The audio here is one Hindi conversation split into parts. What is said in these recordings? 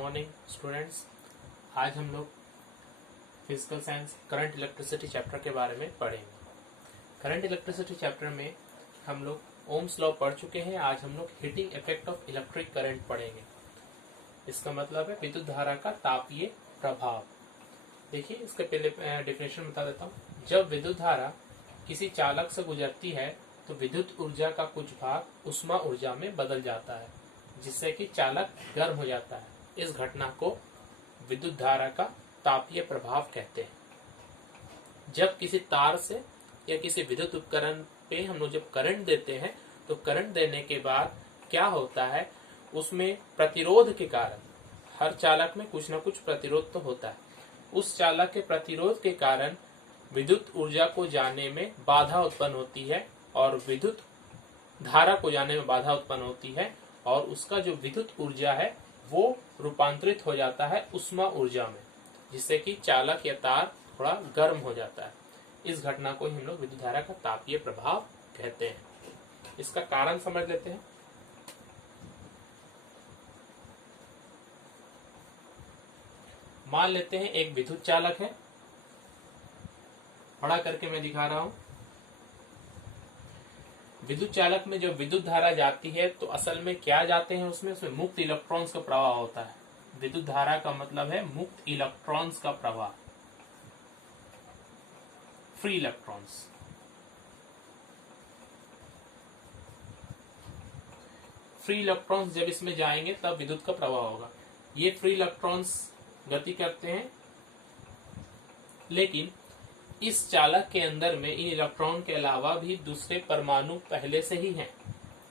Morning students. आज हम लोग physical science current electricity chapter के बारे में पढ़ेंगे। करंट इलेक्ट्रिसिटी चैप्टर में हम लोग ओम्स लॉ पढ़ चुके हैं। आज हम लोग heating effect of electric current पढ़ेंगे। इसका मतलब है विद्युत धारा का तापीय प्रभाव। देखिए, इसके पहले डेफिनेशन बता देता हूँ। जब विद्युत धारा किसी चालक से गुजरती है तो विद्युत ऊर्जा का कुछ भाग उष्मा ऊर्जा में बदल जाता है, जिससे कि चालक गर्म हो जाता है। इस घटना को विद्युत धारा का तापीय प्रभाव कहते हैं। जब किसी तार से या किसी विद्युत उपकरण पे हम लोग जब करंट देते हैं तो करंट देने के बाद क्या होता है, उसमें प्रतिरोध के कारण, हर चालक में कुछ न कुछ प्रतिरोध तो होता है, उस चालक के प्रतिरोध के कारण विद्युत ऊर्जा को जाने में बाधा उत्पन्न होती है और विद्युत धारा को जाने में बाधा उत्पन्न होती है और उसका जो विद्युत ऊर्जा है वो रूपांतरित हो जाता है उष्मा ऊर्जा में, जिससे कि चालक या तार थोड़ा गर्म हो जाता है। इस घटना को ही हम लोग विद्युत धारा का तापीय प्रभाव कहते हैं। इसका कारण समझ लेते हैं। मान लेते हैं एक विद्युत चालक है, बड़ा करके मैं दिखा रहा हूं। विद्युत चालक में जो विद्युत धारा जाती है तो असल में क्या जाते हैं उसमें मुक्त इलेक्ट्रॉन्स का प्रवाह होता है। विद्युत धारा का मतलब है मुक्त इलेक्ट्रॉन्स का प्रवाह, फ्री इलेक्ट्रॉन्स। फ्री इलेक्ट्रॉन्स जब इसमें जाएंगे तब विद्युत का प्रवाह होगा। ये फ्री इलेक्ट्रॉन्स गति करते हैं, लेकिन इस चालक के अंदर में इन इलेक्ट्रॉन के अलावा भी दूसरे परमाणु पहले से ही हैं,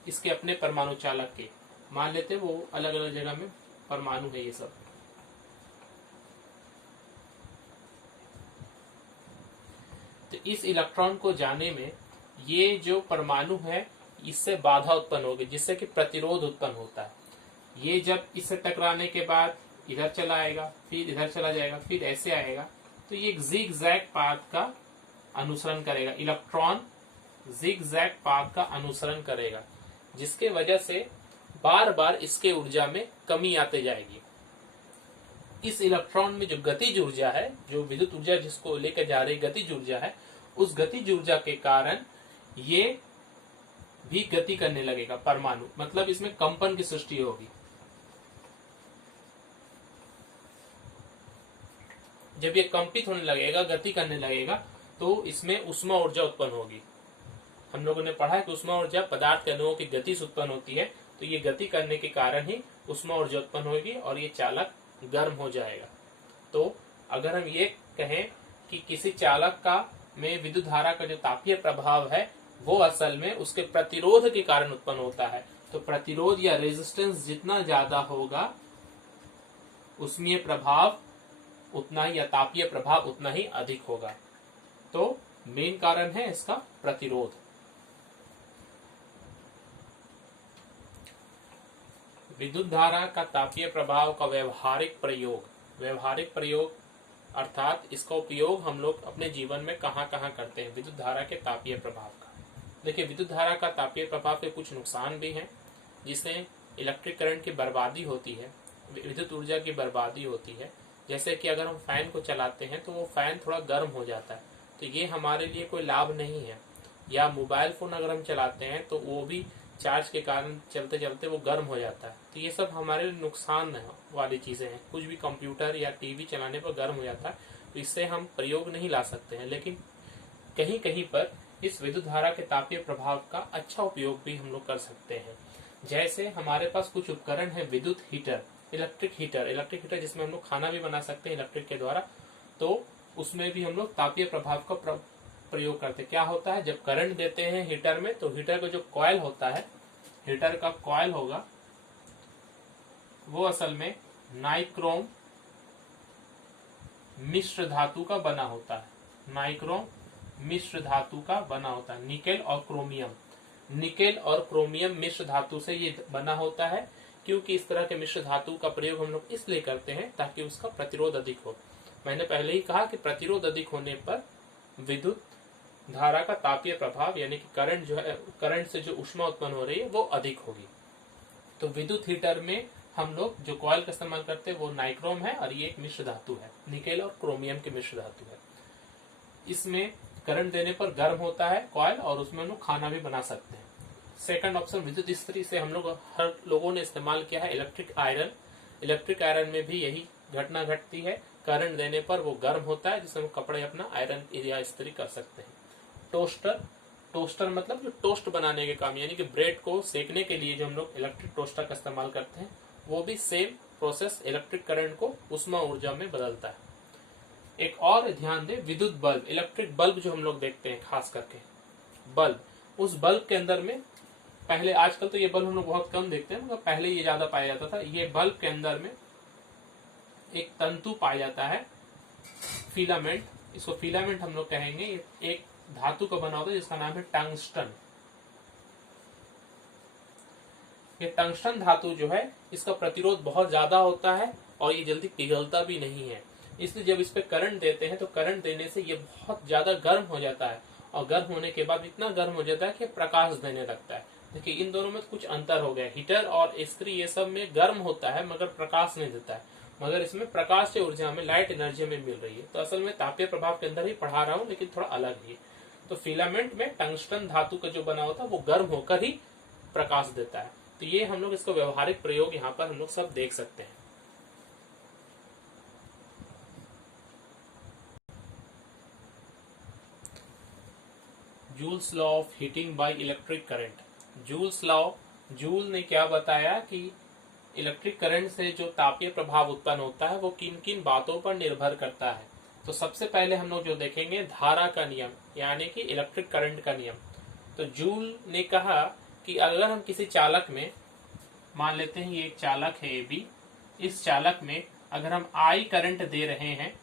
इसके अपने परमाणु चालक के। मान लेते हैं वो अलग अलग जगह में परमाणु है ये सब। तो इस इलेक्ट्रॉन को जाने में ये जो परमाणु है इससे बाधा उत्पन्न होगी, जिससे कि प्रतिरोध उत्पन्न होता है। ये जब इससे टकराने के बाद इधर चला आएगा, फिर इधर चला जाएगा, फिर ऐसे आएगा, तो ये एक जिग जैग पाथ का अनुसरण करेगा। इलेक्ट्रॉन जिग जैग पाथ का अनुसरण करेगा, जिसके वजह से बार बार इसके ऊर्जा में कमी आते जाएगी। इस इलेक्ट्रॉन में जो गतिज ऊर्जा है, जो विद्युत ऊर्जा जिसको लेकर जा रही गतिज ऊर्जा है, उस गतिज ऊर्जा के कारण ये भी गति करने लगेगा परमाणु, मतलब इसमें कंपन की सृष्टि होगी। जब ये कंपित होने लगेगा, गति करने लगेगा, तो इसमें उष्मा ऊर्जा उत्पन्न होगी। हम लोगों ने पढ़ा है कि उष्मा ऊर्जा पदार्थ के अणुओं की गति से उत्पन्न होती है, तो ये गति करने के कारण ही उष्मा ऊर्जा उत्पन्न होगी और ये चालक गर्म हो जाएगा। तो अगर हम ये कहें कि किसी चालक का में विद्युत धारा का जो तापीय प्रभाव है वो असल में उसके प्रतिरोध के कारण उत्पन्न होता है, तो प्रतिरोध या रेजिस्टेंस जितना ज्यादा होगा उसमें प्रभाव उतना ही, या तापीय प्रभाव उतना ही अधिक होगा। तो मेन कारण है इसका प्रतिरोध। विद्युत धारा का तापीय प्रभाव का व्यवहारिक प्रयोग अर्थात इसका उपयोग हम लोग अपने जीवन में कहाँ कहाँ करते हैं विद्युत धारा के तापीय प्रभाव का। देखिए, विद्युत धारा का तापीय प्रभाव के कुछ नुकसान भी हैं, जिससे इलेक्ट्रिक करंट की बर्बादी होती है, विद्युत ऊर्जा की बर्बादी होती है। जैसे कि अगर हम फैन को चलाते हैं तो वो फैन थोड़ा गर्म हो जाता है, तो ये हमारे लिए कोई लाभ नहीं है। या मोबाइल फोन अगर हम चलाते हैं तो वो भी चार्ज के कारण चलते चलते वो गर्म हो जाता है, तो ये सब हमारे लिए नुकसान वाली चीजें हैं। कुछ भी कंप्यूटर या टीवी चलाने पर गर्म हो जाता है, तो इससे हम प्रयोग नहीं ला सकते हैं। लेकिन कहीं कहीं पर इस विद्युत धारा के तापीय प्रभाव का अच्छा उपयोग भी हम लोग कर सकते हैं। जैसे हमारे पास कुछ उपकरण है, विद्युत हीटर, इलेक्ट्रिक हीटर जिसमें हम लोग खाना भी बना सकते हैं इलेक्ट्रिक के द्वारा, तो उसमें भी हम लोग तापीय प्रभाव का प्रयोग करते हैं। क्या होता है, जब करंट देते हैं हीटर में तो हीटर का जो कॉइल होता है, हीटर का कॉइल होगा वो असल में नाइक्रोम मिश्र धातु का बना होता है। नाइक्रोम मिश्र धातु का बना होता है। निकेल और क्रोमियम मिश्र धातु से ये बना होता है। क्योंकि इस तरह के मिश्र धातु का प्रयोग हम लोग इसलिए करते हैं ताकि उसका प्रतिरोध अधिक हो। मैंने पहले ही कहा कि प्रतिरोध अधिक होने पर विद्युत धारा का तापीय प्रभाव यानी कि करंट जो है, करंट से जो ऊष्मा उत्पन्न हो रही है वो अधिक होगी। तो विद्युत हीटर में हम लोग जो कॉयल का इस्तेमाल करते हैं वो नाइक्रोम है और ये एक मिश्र धातु है, निकेल और क्रोमियम के मिश्र धातु है। इसमें करंट देने पर गर्म होता है कॉयल और उसमें हम लोग खाना भी बना सकते हैं। सेकंड ऑप्शन विद्युत इस्त्री से हम लोग हर लोगों ने इस्तेमाल किया है। इलेक्ट्रिक आयरन, इलेक्ट्रिक आयरन में भी यही घटना घटती है, करंट देने पर वो गर्म होता है जिससे हम कपड़े अपना आयरन या इस्त्री कर सकते हैं। टोस्टर, टोस्टर मतलब जो टोस्ट बनाने के काम, यानी कि ब्रेड को सेकने के लिए जो हम लोग इलेक्ट्रिक टोस्टर का इस्तेमाल करते हैं, वो भी सेम प्रोसेस इलेक्ट्रिक करंट को उष्मा ऊर्जा में बदलता है। एक और ध्यान दे, विद्युत बल्ब, इलेक्ट्रिक बल्ब जो हम लोग देखते हैं खास करके बल्ब, उस बल्ब के अंदर में पहले, आजकल तो ये बल्ब हम लोग बहुत कम देखते हैं मगर पहले ये ज्यादा पाया जाता था। ये बल्ब के अंदर में एक तंतु पाया जाता है, फिलामेंट, इसको फिलामेंट हम लोग कहेंगे। एक धातु का बना होता है जिसका नाम है टंगस्टन। ये टंगस्टन धातु जो है इसका प्रतिरोध बहुत ज्यादा होता है और ये जल्दी पिघलता भी नहीं है, इसलिए जब इस पे करंट देते हैं तो करंट देने से ये बहुत ज्यादा गर्म हो जाता है और गर्म होने के बाद इतना गर्म हो जाता है कि प्रकाश देने लगता है। देखिए इन दोनों में कुछ अंतर हो गया, हीटर और इस्त्री ये सब में गर्म होता है मगर प्रकाश नहीं देता है, मगर इसमें प्रकाश से ऊर्जा में, लाइट एनर्जी में मिल रही है। तो असल में तापीय प्रभाव के अंदर ही पढ़ा रहा हूँ लेकिन थोड़ा अलग ही। तो फिलामेंट में टंगस्टन धातु का जो बना होता है वो गर्म होकर ही प्रकाश देता है। तो ये हम लोग इसका व्यवहारिक प्रयोग यहाँ पर हम लोग सब देख सकते हैं। Joules law of heating by electric current. Joules law, joule ने क्या बताया कि इलेक्ट्रिक करंट से जो तापीय प्रभाव उत्पन्न होता है वो किन किन बातों पर निर्भर करता है। तो सबसे पहले हम लोग जो देखेंगे धारा का नियम, यानी कि इलेक्ट्रिक करंट का नियम। तो जूल ने कहा कि अगर हम किसी चालक में, मान लेते हैं ये एक चालक है ए बी, इस चालक में अगर हम आई करंट दे रहे हैं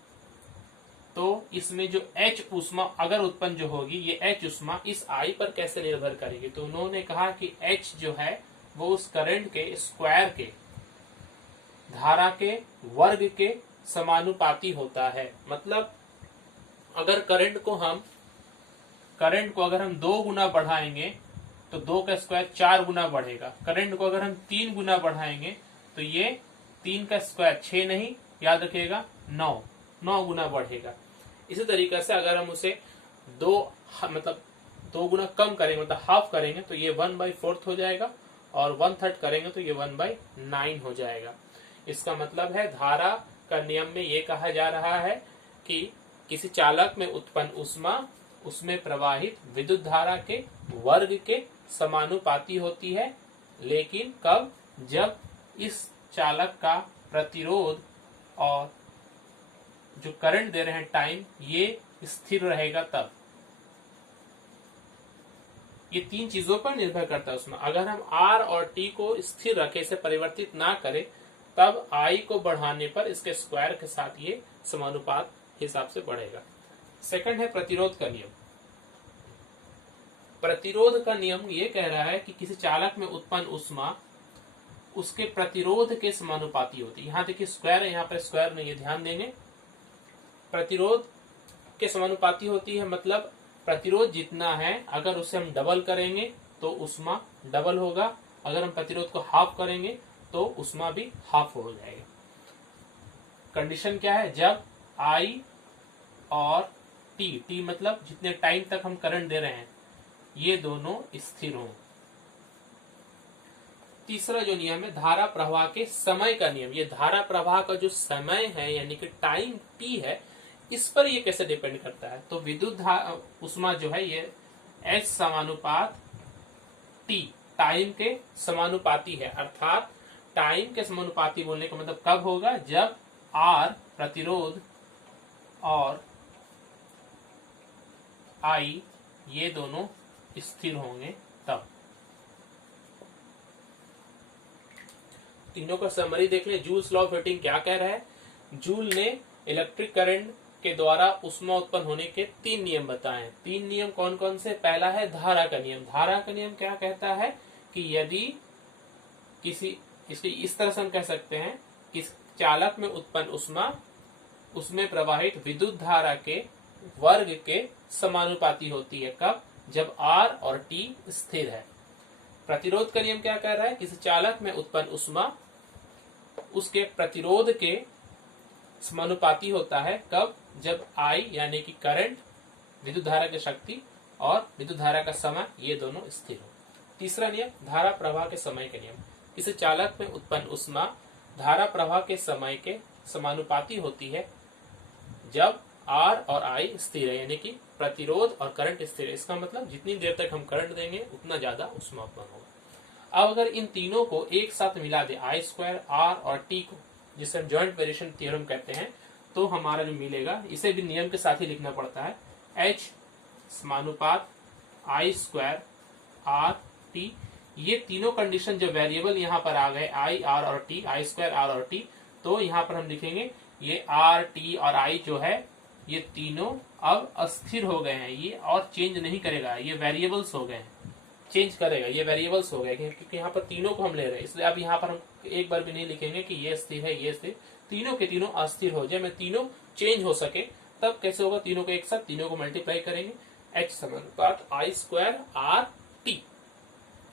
तो इसमें जो H उष्मा अगर उत्पन्न जो होगी, ये H उष्मा इस I पर कैसे निर्भर करेगी। तो उन्होंने कहा कि H जो है वो उस करंट के स्क्वायर के, धारा के वर्ग के समानुपाती होता है। मतलब अगर करंट को अगर हम 2 गुना बढ़ाएंगे तो 2 का स्क्वायर 4 गुना बढ़ेगा। करंट को अगर हम 3 गुना बढ़ाएंगे तो ये 3 का स्क्वायर 6 नहीं, याद रखिएगा 9 गुना बढ़ेगा। इसी तरीके से अगर हम उसे 2 गुना कम करेंगे, मतलब हाफ करेंगे, तो ये 1/4 हो जाएगा और 1/3 करेंगे तो ये 1/9 हो जाएगा। इसका मतलब है धारा का नियम में ये कहा जा रहा है कि किसी चालक में उत्पन्न ऊष्मा उसमें प्रवाहित विद्युत धारा के वर्ग के समानुपाती होती है, लेकिन कब, जब इस चालक का प्रतिरोध और जो करंट दे रहे हैं टाइम ये स्थिर रहेगा तब। ये 3 चीजों पर निर्भर करता है उसमें। अगर हम R और T को स्थिर रखे, से परिवर्तित ना करें, तब I को बढ़ाने पर इसके स्क्वायर के साथ ये समानुपात हिसाब से बढ़ेगा। सेकंड है प्रतिरोध का नियम। प्रतिरोध का नियम ये कह रहा है कि किसी चालक में उत्पन्न ऊष्मा उसके प्रतिरोध के समानुपाती होती है। यहाँ देखिए स्क्वायर है, यहाँ पर स्क्वायर नहीं है, ध्यान देंगे। प्रतिरोध के समानुपाती होती है, मतलब प्रतिरोध जितना है अगर उसे हम डबल करेंगे तो ऊष्मा डबल होगा, अगर हम प्रतिरोध को हाफ करेंगे तो ऊष्मा भी हाफ हो जाएगा। कंडीशन क्या है, जब I और T मतलब जितने टाइम तक हम करंट दे रहे हैं ये दोनों स्थिर हों। तीसरा जो नियम है धारा प्रवाह के समय का नियम। ये धारा प्रवाह का जो समय है यानी कि टाइम T है, इस पर ये कैसे डिपेंड करता है। तो विद्युत ऊष्मा जो है ये H समानुपात T टाइम के समानुपाती है, अर्थात टाइम के समानुपाती बोलने का मतलब कब होगा, जब R प्रतिरोध और I ये दोनों स्थिर होंगे तब। तीनों का समरी देख ले। जूल्स लॉ ऑफ हीटिंग क्या कह रहा है। जूल ने इलेक्ट्रिक करंट के द्वारा ऊष्मा उत्पन्न होने के 3 नियम बताए हैं। 3 नियम कौन कौन से। पहला है धारा का नियम। धारा का नियम क्या कहता है कि यदि किसी, इसके इस तरह से हम कह सकते हैं कि चालक में उत्पन्न ऊष्मा उसमें प्रवाहित विद्युत धारा के वर्ग के समानुपाती होती है। कब, जब R और T स्थिर है। प्रतिरोध का नियम क्या कह रहा है, किसी चालक में उत्पन्न ऊष्मा उसके प्रतिरोध के समानुपाती होता है। कब? जब I यानी कि करंट, विद्युत धारा की शक्ति और विद्युत धारा का समय ये दोनों स्थिर हो। तीसरा नियम, धारा प्रवाह के समय के नियम। इस चालक में उत्पन्न ऊष्मा धारा प्रवाह के समय के समानुपाती होती है जब R और I स्थिर है, यानी कि प्रतिरोध और करंट स्थिर है। इसका मतलब जितनी देर तक हम करंट देंगे उतना ज्यादा ऊष्मा उत्पन्न होगा। अब अगर इन तीनों को एक साथ मिला दे, I स्क्वायर, R और T को, जिसे हम जॉइंट वेरिएशन थ्योरम कहते हैं, तो हमारा जो मिलेगा, इसे भी नियम के साथ ही लिखना पड़ता है, H समानुपात I square R T। ये तीनों कंडीशन जो वेरिएबल यहाँ पर आ गए, I, R और T, I स्क्वायर, R और T, तो यहाँ पर हम लिखेंगे ये R, T और I जो है ये तीनों अब अस्थिर हो गए हैं, ये और चेंज नहीं करेगा, ये वेरिएबल्स हो गए हैं, चेंज करेगा, ये वेरिएबल्स हो गए, क्योंकि यहाँ पर तीनों को हम ले रहे हैं। इसलिए अब यहाँ पर हम एक बार भी नहीं लिखेंगे कि ये स्थिर है, ये स्थिर, तीनों के तीनों अस्थिर हो जाए, मैं तीनों चेंज हो सके। तब कैसे होगा? तीनों को एक साथ, तीनों को मल्टीप्लाई करेंगे, H समानुपात I square R T।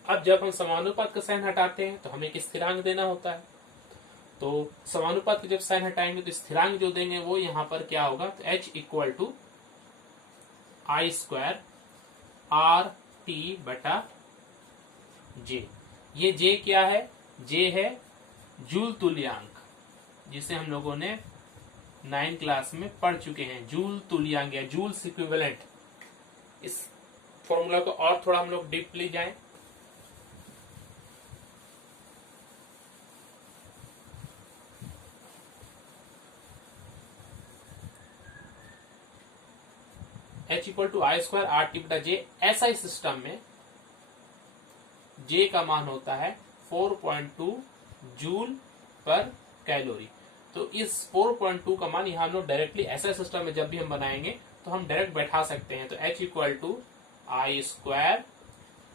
अब जब हम समानुपात का साइन हटाते हैं तो हमें एक स्थिरांक देना होता है, तो समानुपात के जब साइन हटाएंगे तो स्थिरांक जो देंगे वो यहाँ पर क्या होगा? तो H equal to I square R T बटा J। ये J क्या है? J है जूल तुल्यांक, जिसे हम लोगों ने 9 क्लास में पढ़ चुके हैं, जूल तुल्यांक या जूल्स इक्विवेलेंट। इस फॉर्मूला को और थोड़ा हम लोग डीपली जाएं। H equal to I square R T बटा J। ऐसा ही सिस्टम में J का मान होता है 4.2 जूल पर कैलोरी। तो इस 4.2 का मान यहाँ हम लोग डायरेक्टली ऐसा सिस्टम में जब भी हम बनाएंगे तो हम डायरेक्ट बैठा सकते हैं। तो H equal to I square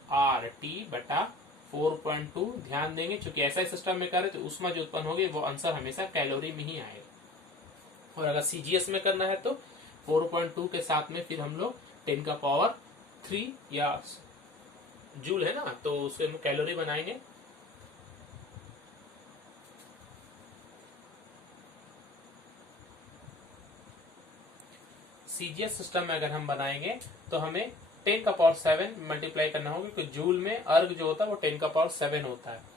R T बटा 4.2। ध्यान देंगे चूंकि ऐसा सिस्टम में करें तो ऊष्मा जो उत्पन्न होगी वो आंसर हमेशा कैलोरी में ही आएगा। और अगर CGS में करना है तो 4.2 के साथ में फिर हम लोग 10 का पावर 3 या जूल है ना, तो उसके हम कैलोरी बनाएंगे। CGS सिस्टम में अगर हम बनाएंगे तो हमें 10 का पावर 7 मल्टीप्लाई करना होगा, क्योंकि जूल में अर्ग जो होता है वो 10 का पावर 7 होता है।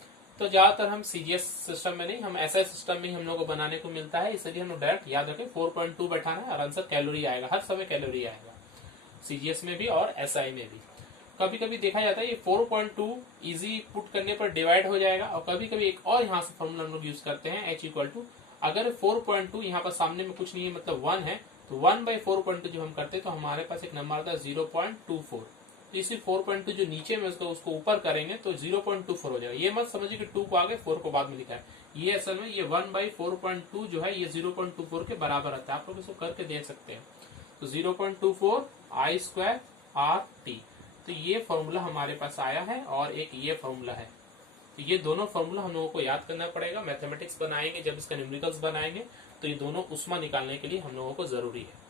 तो ज्यादातर हम CGS सिस्टम में नहीं, हम ऐसा सिस्टम में हम लोग को बनाने को मिलता है, इसलिए हम लोग डायरेक्ट याद रखें 4.2 बैठाना है और आंसर कैलोरी आएगा, हर समय कैलोरी आएगा, CGS में भी और SI में भी। कभी कभी देखा जाता है ये 4.2 इजी पुट करने पर डिवाइड हो जाएगा, और कभी कभी एक और यहाँ से फॉर्मूला हम लोग यूज करते हैं, H इक्वल टू, अगर 4.2 यहाँ पर सामने में कुछ नहीं है मतलब 1 है, तो 1/4.2 जो हम करते हैं तो हमारे पास एक नंबर आता है 0.24। तो इसी 4.2 जो नीचे में उसको ऊपर करेंगे तो 0.24 हो जाएगा। ये मत समझिए कि 2 को आगे 4 को बाद में लिखा है, ये असल में ये 1/4.2 जो है ये 0.24 के बराबर आता है। आप लोग इसको करके देख सकते हैं। तो 0.24 I स्क्वायर R T, तो ये फॉर्मूला हमारे पास आया है और एक ये फॉर्मूला है। तो ये दोनों फॉर्मूला हम लोगों को याद करना पड़ेगा। मैथमेटिक्स बनाएंगे जब इसका न्यूमेरिकल्स बनाएंगे तो ये दोनों ऊष्मा निकालने के लिए हम लोगों को जरूरी है।